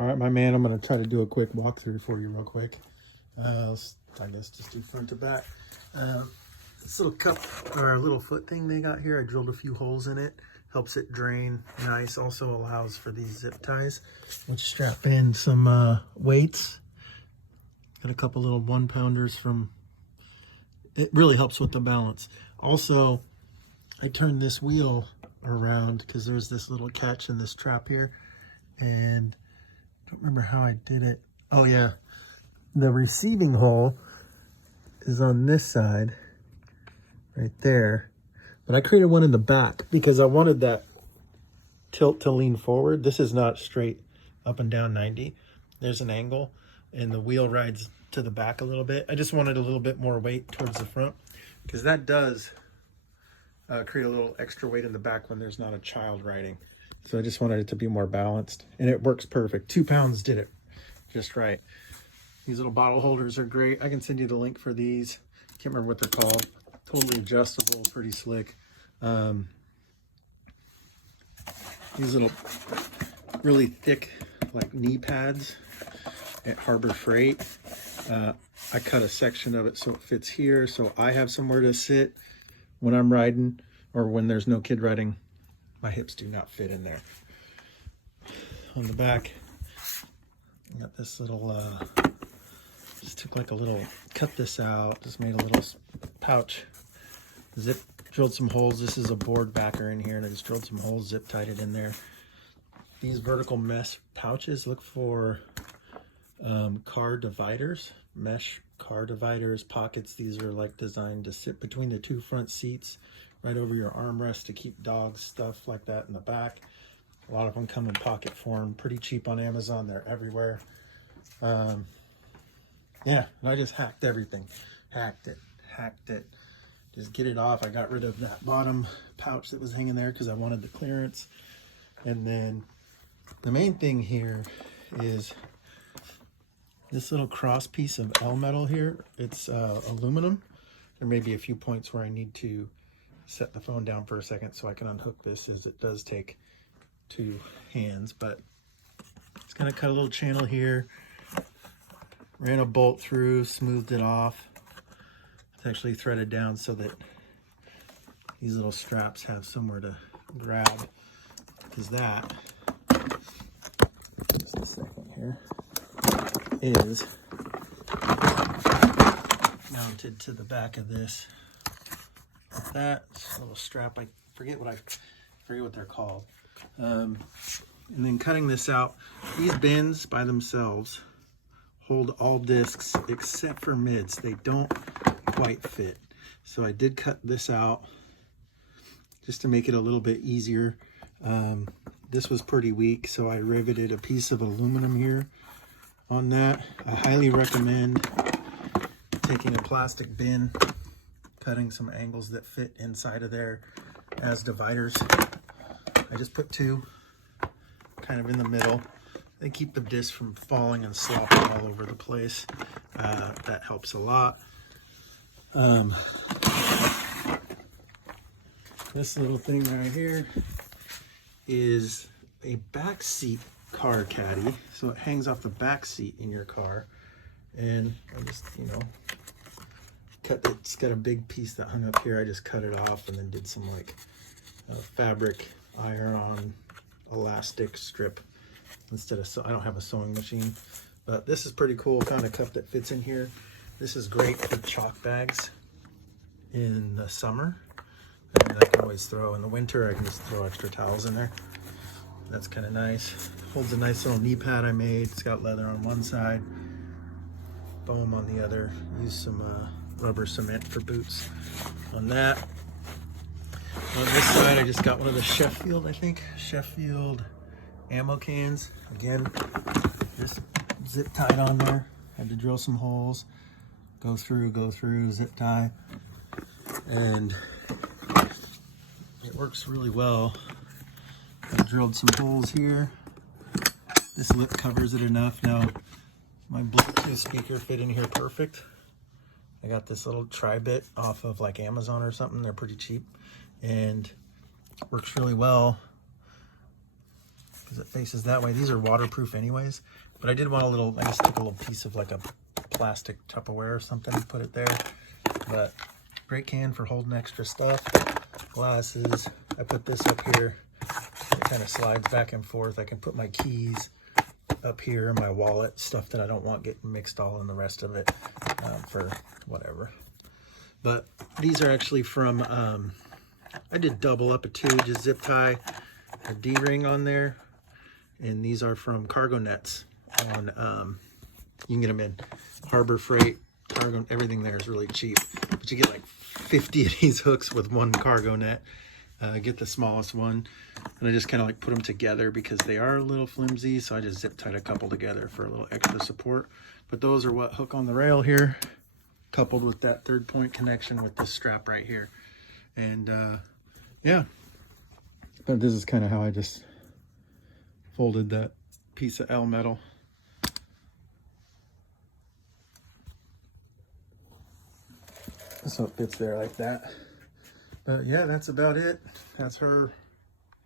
All right, my man, I'm going to try to do a quick walkthrough for you real quick. I guess just do front to back. This little cup or little foot thing they got here, I drilled a few holes in it. Helps it drain nice. Also allows for these zip ties, which strap in some weights. Got a couple little 1-pounders from, it really helps with the balance. Also, I turned this wheel around because there's this little catch in this trap here, and I don't remember how I did it. Oh yeah, the receiving hole is on this side right there, but I created one in the back because I wanted that tilt to lean forward. This is not straight up and down 90. There's an angle and the wheel rides to the back a little bit. I just wanted a little bit more weight towards the front because that does create a little extra weight in the back when there's not a child riding. So I just wanted it to be more balanced, and it works perfect. 2 pounds did it just right. These little bottle holders are great. I can send you the link for these. Can't remember what they're called. Totally adjustable, pretty slick. These little really thick like knee pads at Harbor Freight. I cut a section of it so it fits here, so I have somewhere to sit when I'm riding or when there's no kid riding. My hips do not fit in there. On the back, I got this little, just took like a little, cut this out, just made a little pouch, drilled some holes. This is a board backer in here, and I just drilled some holes, zip tied it in there. These vertical mesh pouches, look for car dividers, mesh car dividers, pockets. These are like designed to sit between the 2 front seats, right over your armrest to keep dogs, stuff like that in the back. A lot of them come in pocket form, pretty cheap on Amazon. They're everywhere. Yeah, and I just hacked everything. Hacked it. Just get it off. I got rid of that bottom pouch that was hanging there because I wanted the clearance. And then the main thing here is this little cross piece of L metal here. It's aluminum. There may be a few points where I need to set the phone down for a second so I can unhook this, as it does take 2 hands, but it's gonna cut a little channel here. Ran a bolt through, smoothed it off. It's actually threaded down so that these little straps have somewhere to grab, because that, just a second here, is mounted to the back of this. That little strap, I forget what they're called. And then cutting this out, these bins by themselves hold all discs except for mids. They don't quite fit. So I did cut this out just to make it a little bit easier. This was pretty weak, so I riveted a piece of aluminum here on that. I highly recommend taking a plastic bin, cutting some angles that fit inside of there as dividers. I just put 2 kind of in the middle. They keep the disc from falling and slopping all over the place. That helps a lot. This little thing right here is a back seat car caddy. So it hangs off the back seat in your car. And I just, it's got a big piece that hung up here. I just cut it off and then did some like fabric iron-on elastic strip instead of, I don't have a sewing machine, but this is pretty cool. Found a cup that fits in here. This is great for chalk bags in the summer, and I can always throw in the winter. I can just throw extra towels in there. That's kind of nice. Holds a nice little knee pad I made. It's got leather on one side, foam on the other. Use some rubber cement for boots on that. On this side, I just got one of the Sheffield ammo cans. Again, just zip tied on there. Had to drill some holes, go through, zip tie, and it works really well. I drilled some holes here. This lip covers it enough. Now, my Bluetooth speaker fit in here perfect. I got this little tri-bit off of like Amazon or something. They're pretty cheap and works really well. because it faces that way. These are waterproof anyways, but I did want a little, I just took a little piece of like a plastic Tupperware or something and put it there. But great can for holding extra stuff. Glasses, I put this up here. It kind of slides back and forth. I can put my keys up here, my wallet, stuff that I don't want getting mixed all in the rest of it for whatever. But these are actually from, I did double up a two, just zip tie a D-ring on there. And these are from Cargo Nets on, you can get them in Harbor Freight, Cargo, everything there is really cheap. But you get like 50 of these hooks with one cargo net. Get the smallest one, and I just kind of like put them together because they are a little flimsy, so I just zip tied a couple together for a little extra support. But those are what hook on the rail here, coupled with that 3rd point connection with this strap right here. And yeah, but this is kind of how I just folded that piece of L metal. So it fits there like that. But yeah, that's about it. That's her